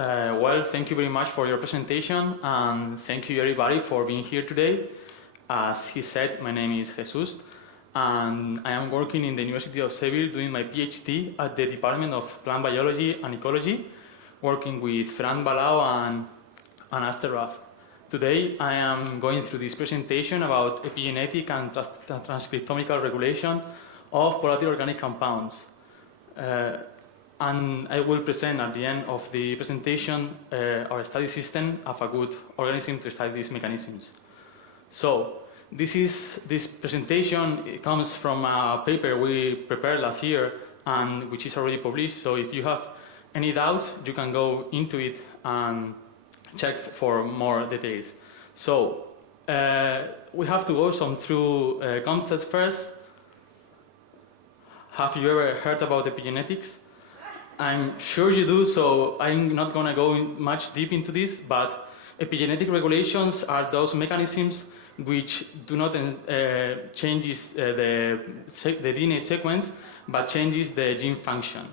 Well, thank you very much for your presentation, and thank you everybody for being here today. As he said, my name is Jesús, and I am working in the University of Seville doing my PhD at the Department of Plant Biology and Ecology, working with Fran Balau and Aster Raff. Today I am going through this presentation about epigenetic and transcriptomical regulation of volatile organic compounds. And I will present at the end of the presentation our study system of a good organism to study these mechanisms. So this presentation comes from a paper we prepared last year and which is already published. So if you have any doubts, you can go into it and check for more details. So we have to go through concepts first. Have you ever heard about epigenetics? I'm sure you do, so I'm not going to go much deep into this, but epigenetic regulations are those mechanisms which do not changes the DNA sequence, but changes the gene function.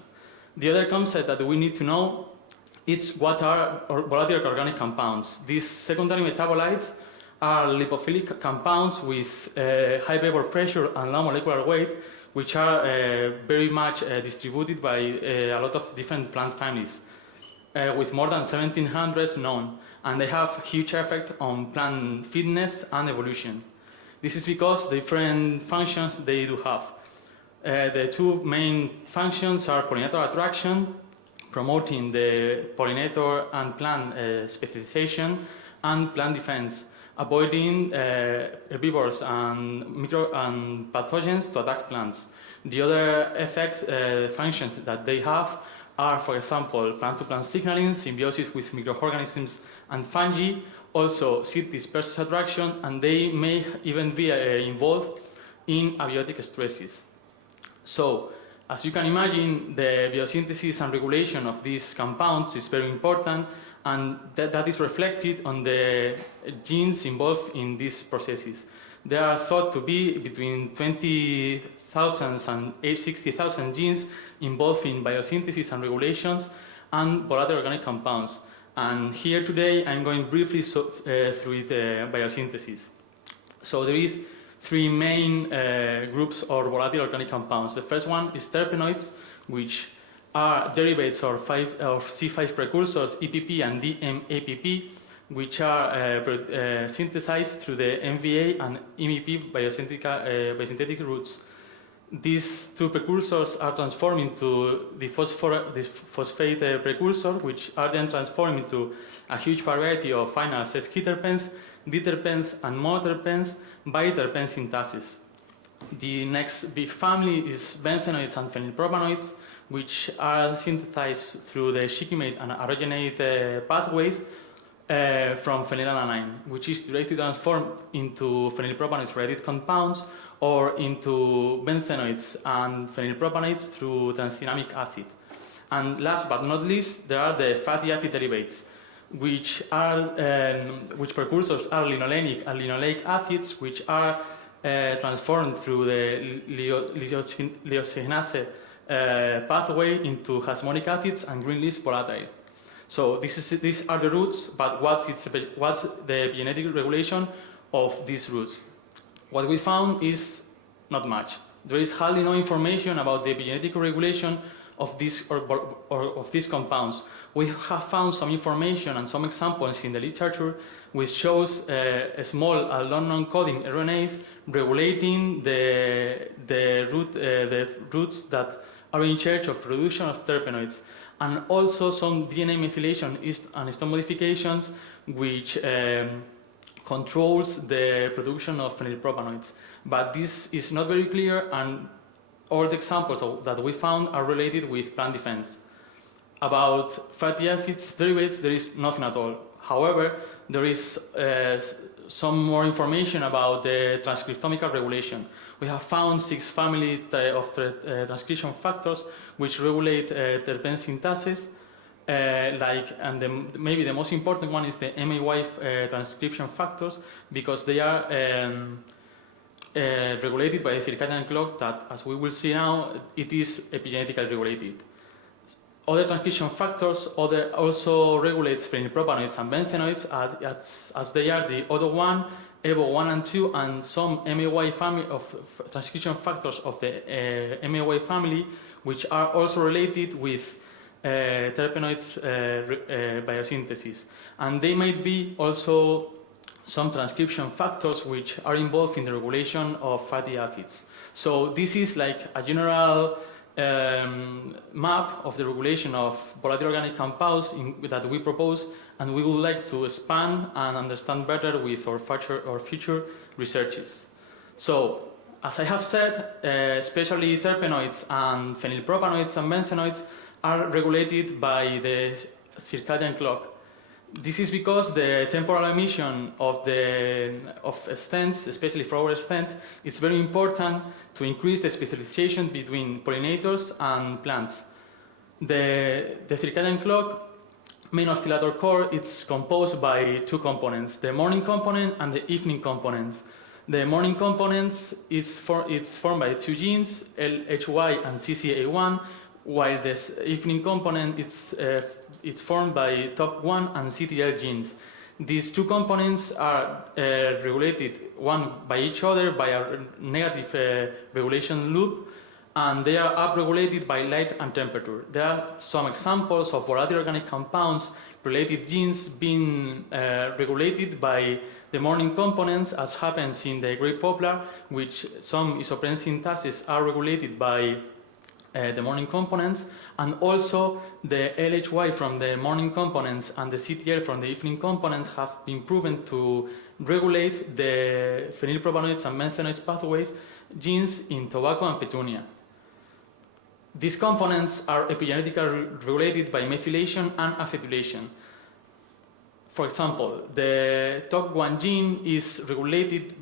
The other concept that we need to know is what are volatile organic compounds. These secondary metabolites are lipophilic compounds with high vapor pressure and low molecular weight, which are very much distributed by a lot of different plant families, with more than 1,700 known, and they have huge effect on plant fitness and evolution. This is because different functions they do have. The two main functions are pollinator attraction, promoting the pollinator and plant specialization, and plant defense, avoiding herbivores and pathogens to attack plants. The other effects, functions that they have are, for example, plant-to-plant signaling, symbiosis with microorganisms and fungi, also seed dispersal attraction, and they may even be involved in abiotic stresses. So, as you can imagine, the biosynthesis and regulation of these compounds is very important, and that is reflected on the genes involved in these processes. They are thought to be between 20,000 and 60,000 genes involved in biosynthesis and regulations and volatile organic compounds. And here today I'm going briefly through the biosynthesis. So there is three main groups of volatile organic compounds. The first one is terpenoids, which are derivatives of C5 precursors, EPP and DMAPP, which are synthesized through the MVA and MEP biosynthetic routes. These two precursors are transformed into the phosphate precursor, which are then transformed into a huge variety of finals, S-keterpenes, diterpenes, and monoterpenes by terpene synthesis. The next big family is benthanoids and phenylpropanoids, which are synthesized through the shikimate and arogenate pathways from phenylalanine, which is directly transformed into phenylpropanoids-related compounds or into benthanoids and phenylpropanoids through transdynamic acid. And last but not least, there are the fatty acid derivatives, which precursors are linolenic and linoleic acids, which are transformed through the lysogenase pathway into hasmonic acids and green leaf volatile. So these are the roots, but what's the epigenetic regulation of these roots? What we found is not much. There is hardly no information about the epigenetic regulation of these of these compounds. We have found some information and some examples in the literature which shows a small unknown coding RNAs regulating the roots that are in charge of production of terpenoids, and also some DNA methylation and histone modifications which controls the production of phenylpropanoids. But this is not very clear, and all the examples that we found are related with plant defense. About fatty acids derivatives, there is nothing at all. However, there is some more information about the transcriptomical regulation. We have found 6 families of transcription factors which regulate terpene synthesis, maybe the most important one is the MAY transcription factors, because they are regulated by a circadian clock that, as we will see now, it is epigenetically regulated. other transcription factors also regulates phenylpropanoids and benthanoids as they are the ODO1, EVO1 and 2, and some MAY family of transcription factors of the MAY family, which are also related with terpenoids biosynthesis. And they might be also some transcription factors which are involved in the regulation of fatty acids. So this is like a general map of the regulation of volatile organic compounds that we propose, and we would like to expand and understand better with our future researches. So, as I have said, especially terpenoids and phenylpropanoids and benthanoids are regulated by the circadian clock. This is because the temporal emission of stents, especially flower stents, is very important to increase the specialization between pollinators and plants. The circadian clock main oscillator core is composed by two components, the morning component and the evening components. The morning components it's formed by two genes, LHY and CCA1, while the evening component it's formed by TOC1 and CTL genes. These two components are regulated one by each other by a negative regulation loop, and they are upregulated by light and temperature. There are some examples of volatile organic compounds related genes being regulated by the morning components, as happens in the great poplar, which some isoprene syntaxes are regulated by the morning components, and also the LHY from the morning components and the CTL from the evening components have been proven to regulate the phenylpropanoids and benthanoids pathways genes in tobacco and petunia. These components are epigenetically regulated by methylation and acetylation. For example, the TOC1 gene is regulated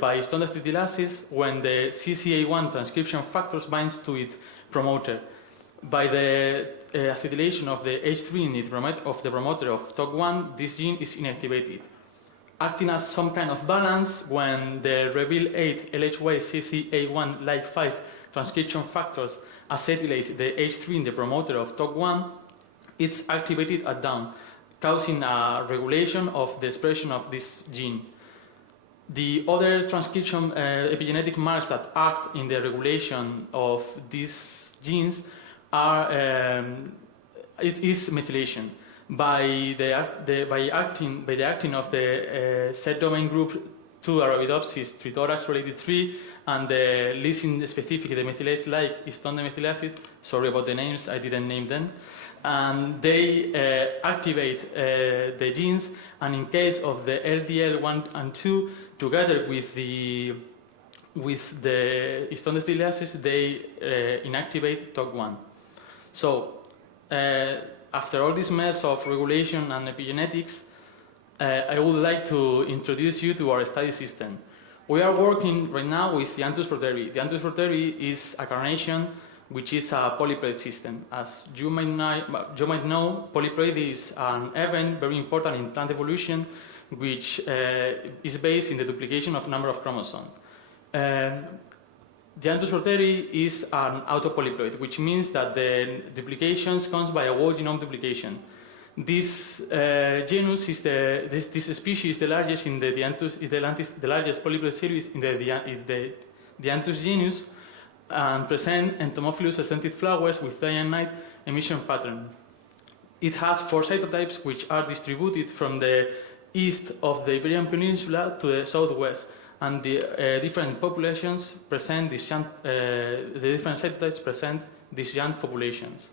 by stone acetylases when the CCA1 transcription factors binds to its promoter. By the acetylation of the H3 of the promoter of TOC1, this gene is inactivated, acting as some kind of balance. When the reveal 8 LHY CCA1 like 5 transcription factors acetylase the H3 in the promoter of TOC1, it's activated at down, causing a regulation of the expression of this gene. The other transcription epigenetic marks that act in the regulation of these genes are it is methylation by the acting of the Z domain group 2 Arabidopsis trithorax related 3 and the lysine specific demethylase like histone demethylases. Sorry about the names, I didn't name them. And they activate the genes, and in case of the LDL1 and 2, together with the histone demethylases, they inactivate TOC1. So, after all this mess of regulation and epigenetics, I would like to introduce you to our study system. We are working right now with the Dianthus broteri. The Dianthus broteri is a carnation which is a polyploid system. As you might know, polyploid is an event very important in plant evolution, which is based in the duplication of number of chromosomes. The Dianthus broteri is an autopolyploid, which means that the duplications comes by a whole genome duplication. This genus is this species is the largest in the Dianthus, is the largest polyploid series in the Dianthus genus, and present entomophilous scented flowers with day and night emission pattern. It has 4 cytotypes which are distributed from the east of the Iberian Peninsula to the southwest, and the different populations present disjunct, the different cytotypes present disjunct populations.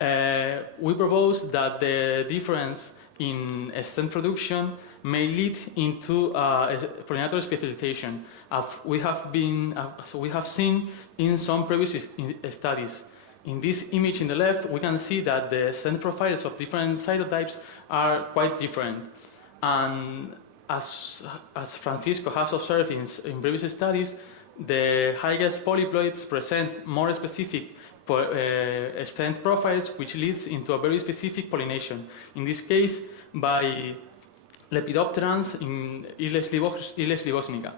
We propose that the difference in stem production may lead into pollinator specialization, as we have seen in some previous studies. In this image in the left, we can see that the stem profiles of different cytotypes are quite different. And as Francisco has observed in previous studies, the highest polyploids present more specific stem profiles, which leads into a very specific pollination. In this case, by Lepidopterans in Iles libosnica.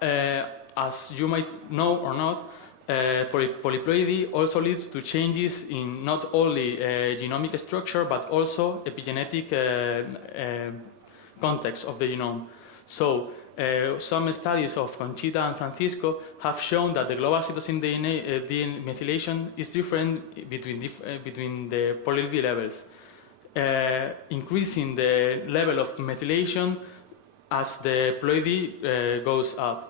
As you might know or not, Polyploidy also leads to changes in not only genomic structure but also epigenetic context of the genome. So some studies of Conchita and Francisco have shown that the global cytosine DNA methylation is different between the polyploidy levels, increasing the level of methylation as the ploidy goes up.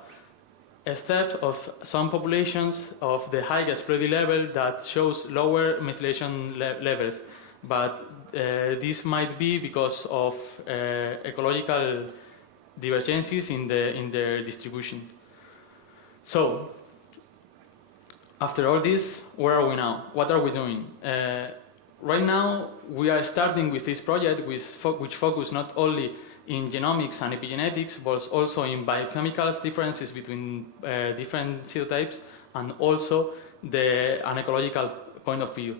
Except of some populations of the highest ploidy level that shows lower methylation levels, but this might be because of ecological divergences in their distribution. So, after all this, where are we now? What are we doing? Right now, we are starting with this project which focus not only in genomics and epigenetics, but also in biochemicals differences between different serotypes, and also an ecological point of view.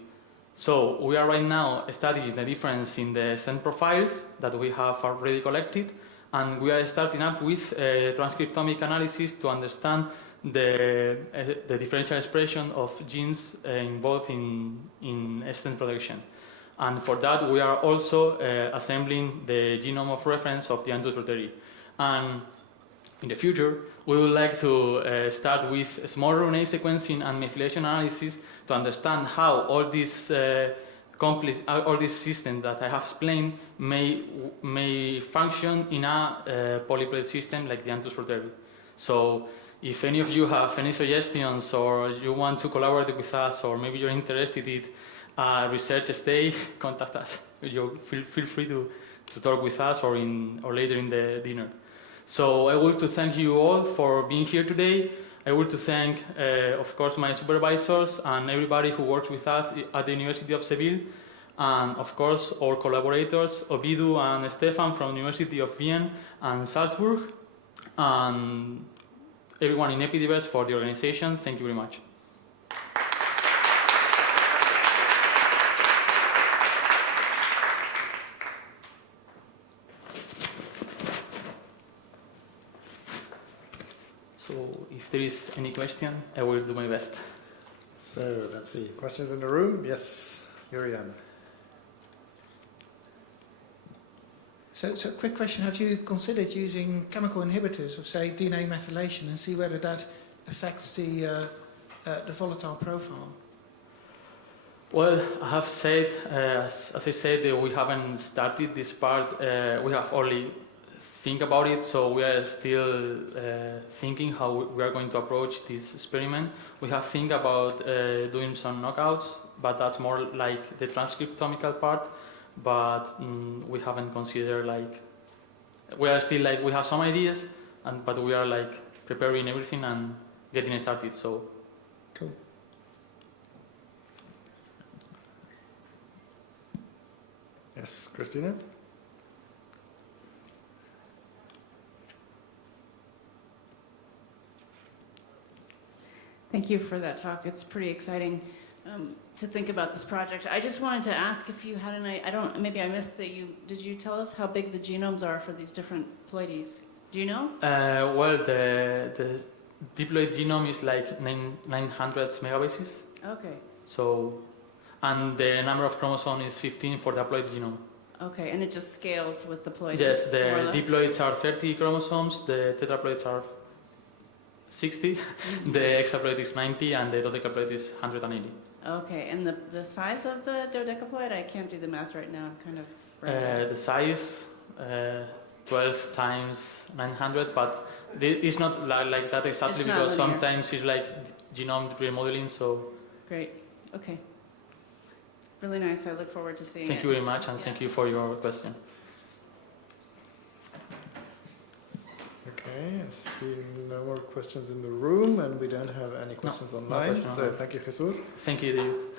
So we are right now studying the difference in the stem profiles that we have already collected, and we are starting up with transcriptomic analysis to understand the differential expression of genes involved in stem production. And for that, we are also assembling the genome of reference of the Antus broteri. And in the future, we would like to start with small RNA sequencing and methylation analysis to understand how all these all these systems that I have explained may function in a polyploid system like the Antus broteri. So if any of you have any suggestions, or you want to collaborate with us, or maybe you're interested in research stay, contact us. You feel free to talk with us or later in the dinner. So I want to thank you all for being here today. I want to thank, of course, my supervisors and everybody who works with us at the University of Seville, and of course our collaborators, Ovidiu and Stefan from the University of Vienna and Salzburg, and everyone in EpiDiverse for the organization. Thank you very much. So if there is any question, I will do my best. So let's see. Questions in the room? Yes, Yurian. So quick question, have you considered using chemical inhibitors of, say, DNA methylation and see whether that affects the volatile profile? Well, I have said, as I said, we haven't started this part. We have only think about it, so we are still thinking how we are going to approach this experiment. We have think about doing some knockouts, but that's more like the transcriptomical part. But we haven't considered, like, we are still like, we have some ideas, but we are like preparing everything and getting started. So cool. Yes, Christina. Thank you for that talk. It's pretty exciting to think about this project. I just wanted to ask if you had maybe I missed that did you tell us how big the genomes are for these different ploidies? Do you know? Well, the diploid genome is like 900 megabases. Okay. So, and the number of chromosomes is 15 for the haploid genome. Okay, and it just scales with the ploidies? Yes, the diploids are 30 chromosomes, the tetraploids are 60, the hexaploid is 90, and the dodecaploid is 180. Okay, and the size of the dodecaploid? I can't do the math right now. I'm kind of the size 12 times 900, but it's not like that exactly, because sometimes it's like genome remodeling. So great. Okay. Really nice. I look forward to seeing it. Thank you very much, and thank you for your question. Okay, I see no more questions in the room, and we don't have any questions online. So thank you, Jesús. Thank you to you.